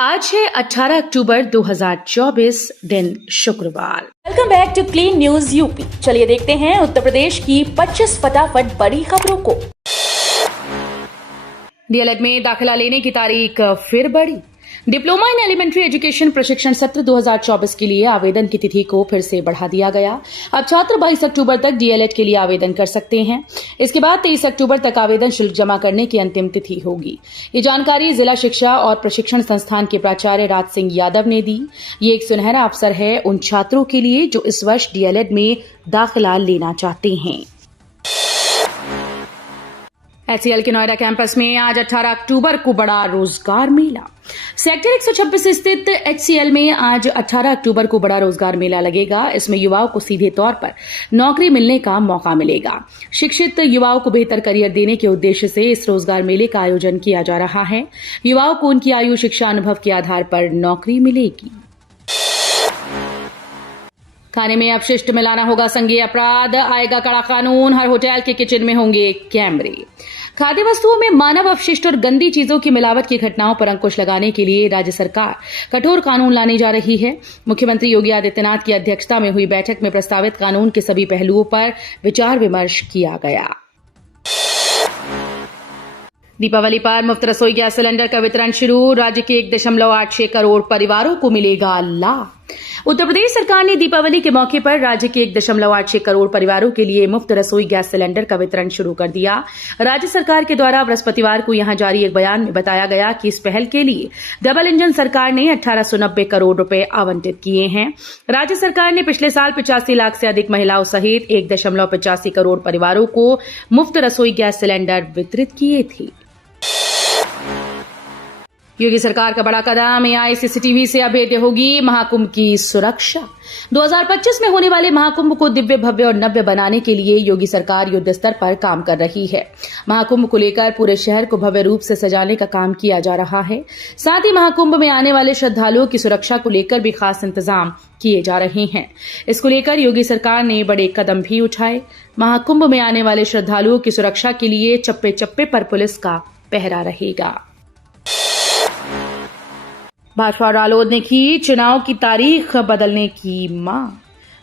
आज है 18 अक्टूबर 2024 दिन शुक्रवार। Welcome back to Clean News UP. चलिए देखते हैं उत्तर प्रदेश की 25 फटाफट बड़ी खबरों को। डीएलएड में दाखिला लेने की तारीख फिर बढ़ी। डिप्लोमा इन एलिमेंट्री एजुकेशन प्रशिक्षण सत्र 2024 के लिए आवेदन की तिथि को फिर से बढ़ा दिया गया। अब छात्र 22 अक्टूबर तक डीएलएड के लिए आवेदन कर सकते हैं। इसके बाद 23 अक्टूबर तक आवेदन शुल्क जमा करने की अंतिम तिथि होगी। ये जानकारी जिला शिक्षा और प्रशिक्षण संस्थान के प्राचार्य राज सिंह यादव ने दी। ये एक सुनहरा अवसर है उन छात्रों के लिए जो इस वर्ष डीएलएड में दाखिला लेना चाहते हैं। एचसीएल के नोएडा कैंपस में आज 18 अक्टूबर को बड़ा रोजगार मेला। सेक्टर 126 स्थित एचसीएल में आज 18 अक्टूबर को बड़ा रोजगार मेला लगेगा। इसमें युवाओं को सीधे तौर पर नौकरी मिलने का मौका मिलेगा। शिक्षित युवाओं को बेहतर करियर देने के उद्देश्य से इस रोजगार मेले का आयोजन किया जा रहा है। युवाओं को उनकी आयु, शिक्षा, अनुभव के आधार पर नौकरी मिलेगी। खाने में अपशिष्ट मिलाना होगा संज्ञेय अपराध, आएगा कड़ा कानून। हर होटल के किचन में होंगे कैमरे। खाद्य वस्तुओं में मानव अपशिष्ट और गंदी चीजों की मिलावट की घटनाओं पर अंकुश लगाने के लिए राज्य सरकार कठोर कानून लाने जा रही है। मुख्यमंत्री योगी आदित्यनाथ की अध्यक्षता में हुई बैठक में प्रस्तावित कानून के सभी पहलुओं पर विचार विमर्श किया गया। दीपावली पर मुफ्त रसोई गैस सिलेंडर का वितरण शुरू। राज्य के 1.86 करोड़ परिवारों को मिलेगा लाभ। उत्तर प्रदेश सरकार ने दीपावली के मौके पर राज्य के 1.86 करोड़ परिवारों के लिए मुफ्त रसोई गैस सिलेंडर का वितरण शुरू कर दिया। राज्य सरकार के द्वारा बृहस्पतिवार को यहां जारी एक बयान में बताया गया कि इस पहल के लिए डबल इंजन सरकार ने 1890 करोड़ रुपए आवंटित किए हैं। राज्य सरकार ने पिछले साल 85 लाख से अधिक महिलाओं सहित 1.85 करोड़ परिवारों को मुफ्त रसोई गैस सिलेंडर वितरित किए थे। योगी सरकार का बड़ा कदम, एआई सीसीटीवी से अभेद्य होगी महाकुंभ की सुरक्षा। 2025 में होने वाले महाकुंभ को दिव्य, भव्य और नव्य बनाने के लिए योगी सरकार युद्ध स्तर पर काम कर रही है। महाकुंभ को लेकर पूरे शहर को भव्य रूप से सजाने का काम किया जा रहा है। साथ ही महाकुंभ में आने वाले श्रद्धालुओं की सुरक्षा को लेकर भी खास इंतजाम किए जा रहे हैं। इसको लेकर योगी सरकार ने बड़े कदम भी उठाए। महाकुंभ में आने वाले श्रद्धालुओं की सुरक्षा के लिए चप्पे चप्पे पर पुलिस का पहरा रहेगा। भाजपा और रालोद ने की चुनाव की तारीख बदलने की मांग।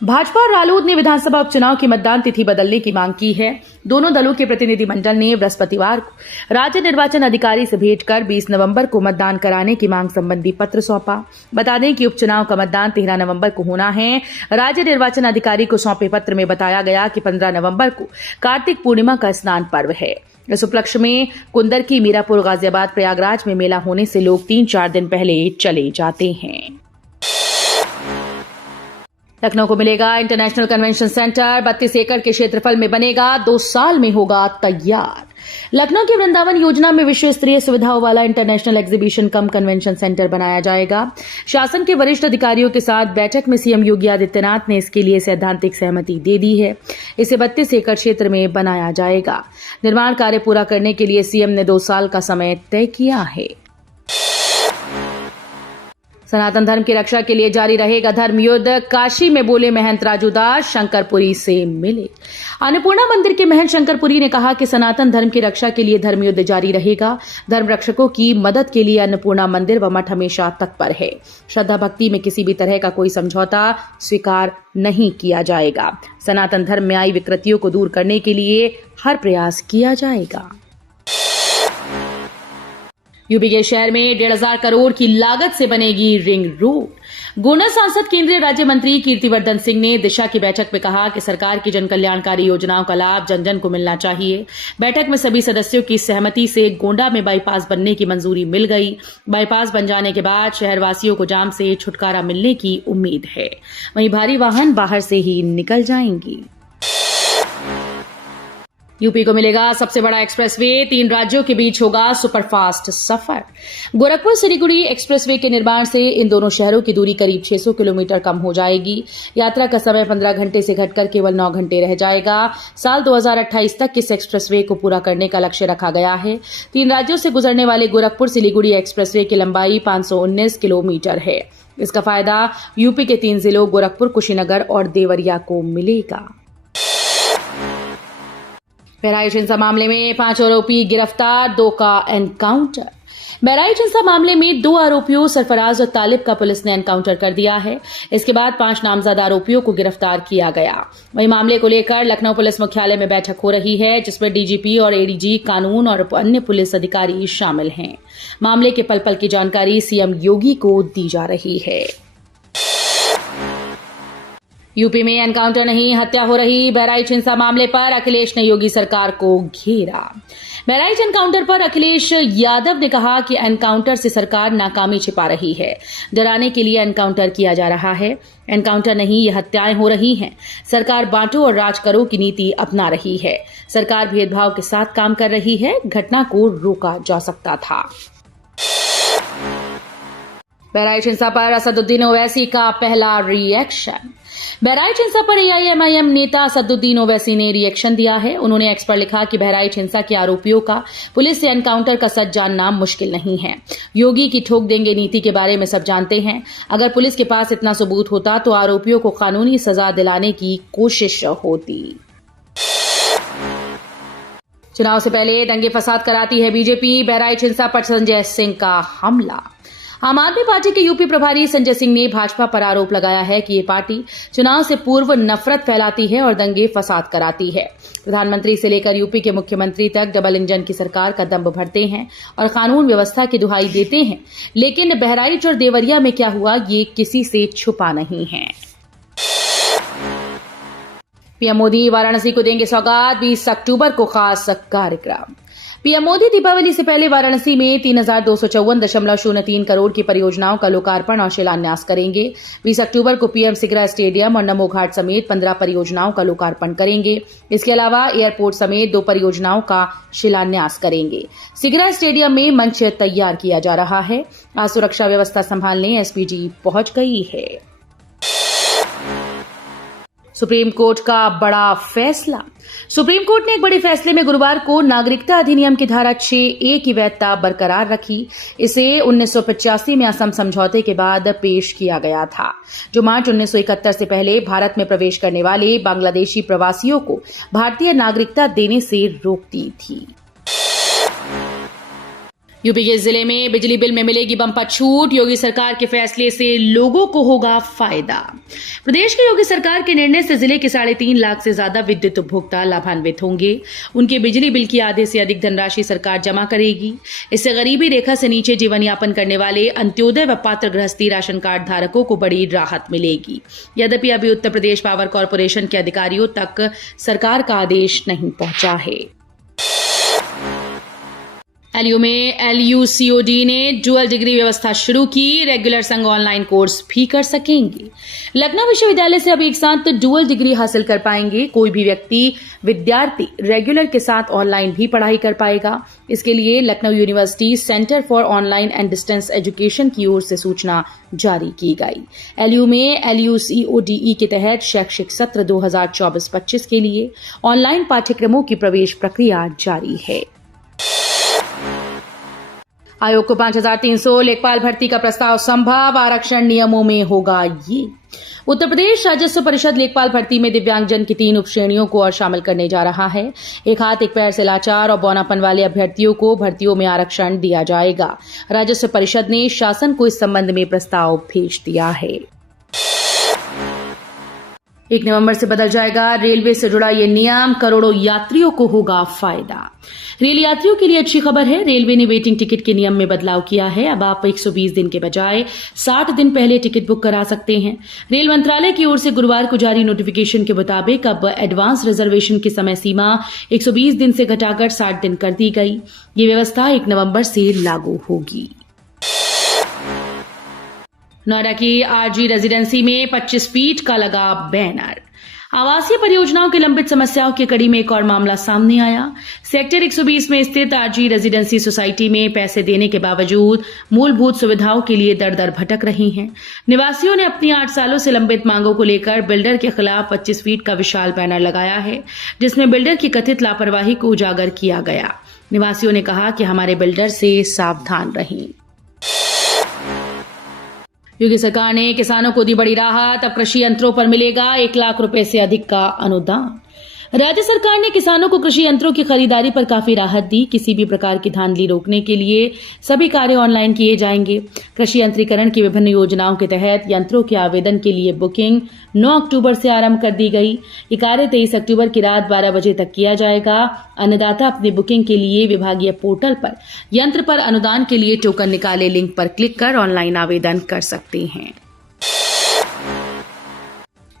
भाजपा और रालोद ने विधानसभा उपचुनाव की मतदान तिथि बदलने की मांग की है। दोनों दलों के प्रतिनिधिमंडल ने बृहस्पतिवार को राज्य निर्वाचन अधिकारी से भेंट कर 20 नवंबर को मतदान कराने की मांग संबंधी पत्र सौंपा। बता दें कि उपचुनाव का मतदान 13 नवंबर को होना है। राज्य निर्वाचन अधिकारी को सौंपे पत्र में बताया गया कि 15 नवंबर को कार्तिक पूर्णिमा का स्नान पर्व है। इस उपलक्ष्य में कुंदरकी, मीरापुर, गाजियाबाद, प्रयागराज में मेला होने से लोग 3-4 दिन पहले चले जाते हैं। लखनऊ को मिलेगा इंटरनेशनल कन्वेंशन सेंटर। 32 एकड़ के क्षेत्रफल में बनेगा, 2 साल में होगा तैयार। लखनऊ की वृंदावन योजना में विश्व स्तरीय सुविधाओं वाला इंटरनेशनल एग्जीबिशन कम कन्वेंशन सेंटर बनाया जाएगा। शासन के वरिष्ठ अधिकारियों के साथ बैठक में सीएम योगी आदित्यनाथ ने इसके लिए सैद्धांतिक सहमति दे दी है। इसे 32 एकड़ क्षेत्र में बनाया जाएगा। निर्माण कार्य पूरा करने के लिए सीएम ने 2 साल का समय तय किया है। सनातन धर्म की रक्षा के लिए जारी रहेगा धर्म युद्ध। काशी में बोले महंत राजू दास, शंकरपुरी से मिले। अन्नपूर्णा मंदिर के महंत शंकरपुरी ने कहा कि सनातन धर्म की रक्षा के लिए धर्म युद्ध जारी रहेगा। धर्म रक्षकों की मदद के लिए अन्नपूर्णा मंदिर व मठ हमेशा तत्पर है। श्रद्धा भक्ति में किसी भी तरह का कोई समझौता स्वीकार नहीं किया जाएगा। सनातन धर्म में आई विकृतियों को दूर करने के लिए हर प्रयास किया जाएगा। यूपी के शहर में 1,500 करोड़ की लागत से बनेगी रिंग रोड। गोंडा सांसद केंद्रीय राज्य मंत्री कीर्तिवर्धन सिंह ने दिशा की बैठक में कहा कि सरकार की जन कल्याणकारी योजनाओं का लाभ जन जन को मिलना चाहिए। बैठक में सभी सदस्यों की सहमति से गोंडा में बाईपास बनने की मंजूरी मिल गई। बाईपास बन जाने के बाद शहरवासियों को जाम से छुटकारा मिलने की उम्मीद है। वहीं भारी वाहन बाहर से ही निकल जाएंगी। यूपी को मिलेगा सबसे बड़ा एक्सप्रेसवे। 3 राज्यों के बीच होगा सुपरफास्ट सफर। गोरखपुर सिलीगुड़ी एक्सप्रेसवे के निर्माण से इन दोनों शहरों की दूरी करीब 600 किलोमीटर कम हो जाएगी। यात्रा का समय 15 घंटे से घटकर केवल 9 घंटे रह जाएगा। साल 2028 तक इस एक्सप्रेसवे को पूरा करने का लक्ष्य रखा गया है। 3 राज्यों से गुजरने वाले गोरखपुर सिलीगुड़ी एक्सप्रेसवे की लंबाई 519 किलोमीटर है। इसका फायदा यूपी के 3 जिलों गोरखपुर, कुशीनगर और देवरिया को मिलेगा। बहराइच हिंसा मामले में 5 आरोपी गिरफ्तार, 2 का एनकाउंटर। बहराइच हिंसा मामले में 2 आरोपियों सरफराज और तालिब का पुलिस ने एनकाउंटर कर दिया है। इसके बाद 5 नामजद आरोपियों को गिरफ्तार किया गया। वहीं मामले को लेकर लखनऊ पुलिस मुख्यालय में बैठक हो रही है, जिसमें डीजीपी और एडीजी कानून और अन्य पुलिस अधिकारी शामिल हैं। मामले के पल पल की जानकारी सीएम योगी को दी जा रही है। यूपी में एनकाउंटर नहीं, हत्या हो रही। बहराइच हिंसा मामले पर अखिलेश ने योगी सरकार को घेरा। बहराइच एनकाउंटर पर अखिलेश यादव ने कहा कि एनकाउंटर से सरकार नाकामी छिपा रही है। डराने के लिए एनकाउंटर किया जा रहा है। एनकाउंटर नहीं, ये हत्याएं हो रही हैं। सरकार बांटो और राज करो की नीति अपना रही है। सरकार भेदभाव के साथ काम कर रही है। घटना को रोका जा सकता था। बहराइच हिंसा पर असदुद्दीन ओवैसी का पहला रिएक्शन। बहराइच हिंसा पर एआईएमआईएम नेता असदुद्दीन ओवैसी ने रिएक्शन दिया है। उन्होंने एक्स पर लिखा कि बहराइच हिंसा के आरोपियों का पुलिस से एनकाउंटर का सच जानना मुश्किल नहीं है। योगी की ठोक देंगे नीति के बारे में सब जानते हैं। अगर पुलिस के पास इतना सबूत होता तो आरोपियों को कानूनी सजा दिलाने की कोशिश होती। चुनाव से पहले दंगे फसाद कराती है बीजेपी। बहराइच हिंसा पर संजय सिंह का हमला। आम आदमी पार्टी के यूपी प्रभारी संजय सिंह ने भाजपा पर आरोप लगाया है कि ये पार्टी चुनाव से पूर्व नफरत फैलाती है और दंगे फसाद कराती है। प्रधानमंत्री से लेकर यूपी के मुख्यमंत्री तक डबल इंजन की सरकार का दंभ भरते हैं और कानून व्यवस्था की दुहाई देते हैं, लेकिन बहराइच और देवरिया में क्या हुआ ये किसी से छुपा नहीं है। पीएम मोदी वाराणसी को देंगे सौगात। 20 अक्टूबर को खास कार्यक्रम। पीएम मोदी दीपावली से पहले वाराणसी में 3254.03 करोड़ की परियोजनाओं का लोकार्पण और शिलान्यास करेंगे। 20 अक्टूबर को पीएम सिगरा स्टेडियम और नमो घाट समेत 15 परियोजनाओं का लोकार्पण करेंगे। इसके अलावा एयरपोर्ट समेत 2 परियोजनाओं का शिलान्यास करेंगे। सिगरा स्टेडियम में मंच तैयार किया जा रहा है। आज सुरक्षा व्यवस्था संभालने एसपीजी पहुंच गई है। सुप्रीम कोर्ट का बड़ा फैसला। सुप्रीम कोर्ट ने एक बड़े फैसले में गुरुवार को नागरिकता अधिनियम की धारा 6A की वैधता बरकरार रखी। इसे 1985 में असम समझौते के बाद पेश किया गया था, जो मार्च 1971 से पहले भारत में प्रवेश करने वाले बांग्लादेशी प्रवासियों को भारतीय नागरिकता देने से रोकती थी। यूपी के जिले में बिजली बिल में मिलेगी बम्पर छूट। योगी सरकार के फैसले से लोगों को होगा फायदा। प्रदेश की योगी सरकार के निर्णय से जिले के 3.5 लाख से ज्यादा विद्युत उपभोक्ता लाभान्वित होंगे। उनके बिजली बिल की आधे से अधिक धनराशि सरकार जमा करेगी। इससे गरीबी रेखा से नीचे जीवन यापन करने वाले अंत्योदय व पात्र गृहस्थी राशन कार्ड धारकों को बड़ी राहत मिलेगी। यद्यपि अभी उत्तर प्रदेश पावर कॉर्पोरेशन के अधिकारियों तक सरकार का आदेश नहीं पहुंचा है। एलयू में एलयूसीओडी ने डुअल डिग्री व्यवस्था शुरू की। रेगुलर संग ऑनलाइन कोर्स भी कर सकेंगे। लखनऊ विश्वविद्यालय से अब एक साथ डुअल डिग्री हासिल कर पाएंगे। कोई भी विद्यार्थी रेगुलर के साथ ऑनलाइन भी पढ़ाई कर पाएगा। इसके लिए Lucknow university centre for online and distance education की ओर से सूचना जारी की गई। एलयू में एलयूसीओडी के तहत शैक्षिक सत्र 2024-25 के लिए ऑनलाइन पाठ्यक्रमों की प्रवेश प्रक्रिया जारी है। आयोग को 5300 लेखपाल भर्ती का प्रस्ताव संभव। आरक्षण नियमों में होगा ये। उत्तर प्रदेश राजस्व परिषद लेखपाल भर्ती में दिव्यांगजन की 3 उपश्रेणियों को और शामिल करने जा रहा है। एक हाथ एक पैर से लाचार और बौनापन वाले अभ्यर्थियों को भर्तियों में आरक्षण दिया जाएगा। राजस्व परिषद ने शासन को इस संबंध में प्रस्ताव भेज दिया है। 1 नवंबर से बदल जाएगा रेलवे से जुड़ा ये नियम। करोड़ों यात्रियों को होगा फायदा। रेल यात्रियों के लिए अच्छी खबर है। रेलवे ने वेटिंग टिकट के नियम में बदलाव किया है। अब आप 120 दिन के बजाय 60 दिन पहले टिकट बुक करा सकते हैं। रेल मंत्रालय की ओर से गुरुवार को जारी नोटिफिकेशन के मुताबिक अब एडवांस रिजर्वेशन की समय सीमा 120 दिन से घटाकर 60 दिन कर दी गई। ये व्यवस्था 1 नवंबर से लागू होगी। नोएडा की आरजी रेजिडेंसी में 25 फीट का लगा बैनर। आवासीय परियोजनाओं की लंबित समस्याओं की कड़ी में एक और मामला सामने आया। सेक्टर 120 में स्थित आरजी रेजिडेंसी सोसाइटी में पैसे देने के बावजूद मूलभूत सुविधाओं के लिए दर भटक रही हैं। निवासियों ने अपनी 8 सालों से लंबित मांगों को लेकर बिल्डर के खिलाफ 25 फीट का विशाल बैनर लगाया है, जिसमें बिल्डर की कथित लापरवाही को उजागर किया गया। निवासियों ने कहा कि हमारे बिल्डर से सावधान रहें। योगी सरकार ने किसानों को दी बड़ी राहत। अब कृषि यंत्रों पर मिलेगा 1 लाख रुपए से अधिक का अनुदान। राज्य सरकार ने किसानों को कृषि यंत्रों की खरीदारी पर काफी राहत दी। किसी भी प्रकार की धांधली रोकने के लिए सभी कार्य ऑनलाइन किए जाएंगे। कृषि यंत्रीकरण की विभिन्न योजनाओं के तहत यंत्रों के आवेदन के लिए बुकिंग 9 अक्टूबर से आरंभ कर दी गई। ये कार्य 23 अक्टूबर की रात 12 बजे तक किया जाएगा। अन्नदाता अपनी बुकिंग के लिए विभागीय पोर्टल पर यंत्र पर अनुदान के लिए टोकन निकाले लिंक पर क्लिक कर ऑनलाइन आवेदन कर सकते हैं।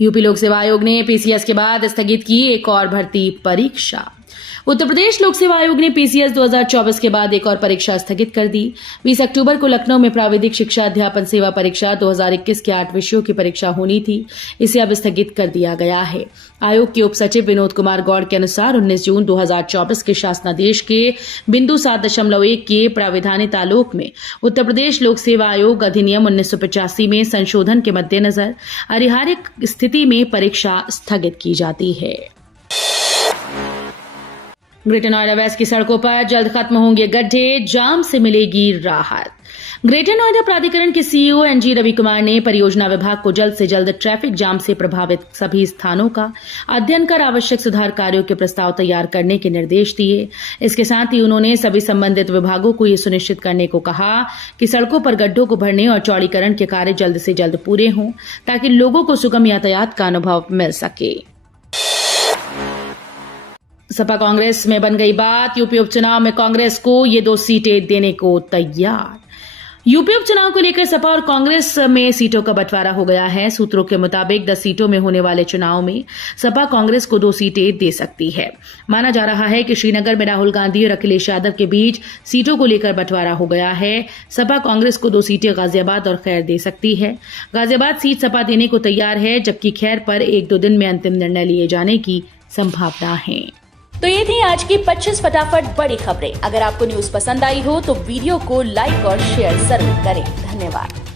यूपी लोक सेवा आयोग ने पीसीएस के बाद स्थगित की एक और भर्ती परीक्षा। उत्तर प्रदेश लोक सेवा आयोग ने पीसीएस 2024 के बाद एक और परीक्षा स्थगित कर दी। 20 अक्टूबर को लखनऊ में प्राविधिक शिक्षा अध्यापन सेवा परीक्षा 2021 के 8 विषयों की परीक्षा होनी थी। इसे अब स्थगित कर दिया गया है। आयोग के उप सचिव विनोद कुमार गौड़ के अनुसार 19 जून 2024 के शासनादेश के बिंदु 7.1 के प्राविधानिक आलोक में उत्तर प्रदेश लोक सेवा आयोग अधिनियम 1985 में संशोधन के मद्देनजर अनिवार्य स्थिति में परीक्षा स्थगित की जाती है। ग्रेटर नोएडा वेस्ट की सड़कों पर जल्द खत्म होंगे गड्ढे, जाम से मिलेगी राहत। ग्रेटर नोएडा प्राधिकरण के सीईओ एनजी रवि कुमार ने परियोजना विभाग को जल्द से जल्द ट्रैफिक जाम से प्रभावित सभी स्थानों का अध्ययन कर आवश्यक सुधार कार्यों के प्रस्ताव तैयार करने के निर्देश दिए। इसके साथ ही उन्होंने सभी संबंधित विभागों को यह सुनिश्चित करने को कहा कि सड़कों पर गड्ढों को भरने और चौड़ीकरण के कार्य जल्द से जल्द पूरे हों ताकि लोगों को सुगम यातायात का अनुभव मिल सके। सपा कांग्रेस में बन गई बात। यूपी उपचुनाव में कांग्रेस को ये 2 सीटें देने को तैयार। यूपी उपचुनाव को लेकर सपा और कांग्रेस में सीटों का बंटवारा हो गया है। सूत्रों के मुताबिक 10 सीटों में होने वाले चुनाव में सपा कांग्रेस को 2 सीटें दे सकती है। माना जा रहा है कि श्रीनगर में राहुल गांधी और अखिलेश यादव के बीच सीटों को लेकर बंटवारा हो गया है। सपा कांग्रेस को 2 सीटें गाजियाबाद और खैर दे सकती है। गाजियाबाद सीट सपा देने को तैयार है, जबकि खैर पर 1-2 दिन में अंतिम निर्णय लिए जाने की संभावना है। तो ये थी आज की 25 फटाफट बड़ी खबरें। अगर आपको न्यूज पसंद आई हो तो वीडियो को लाइक और शेयर जरूर करें। धन्यवाद।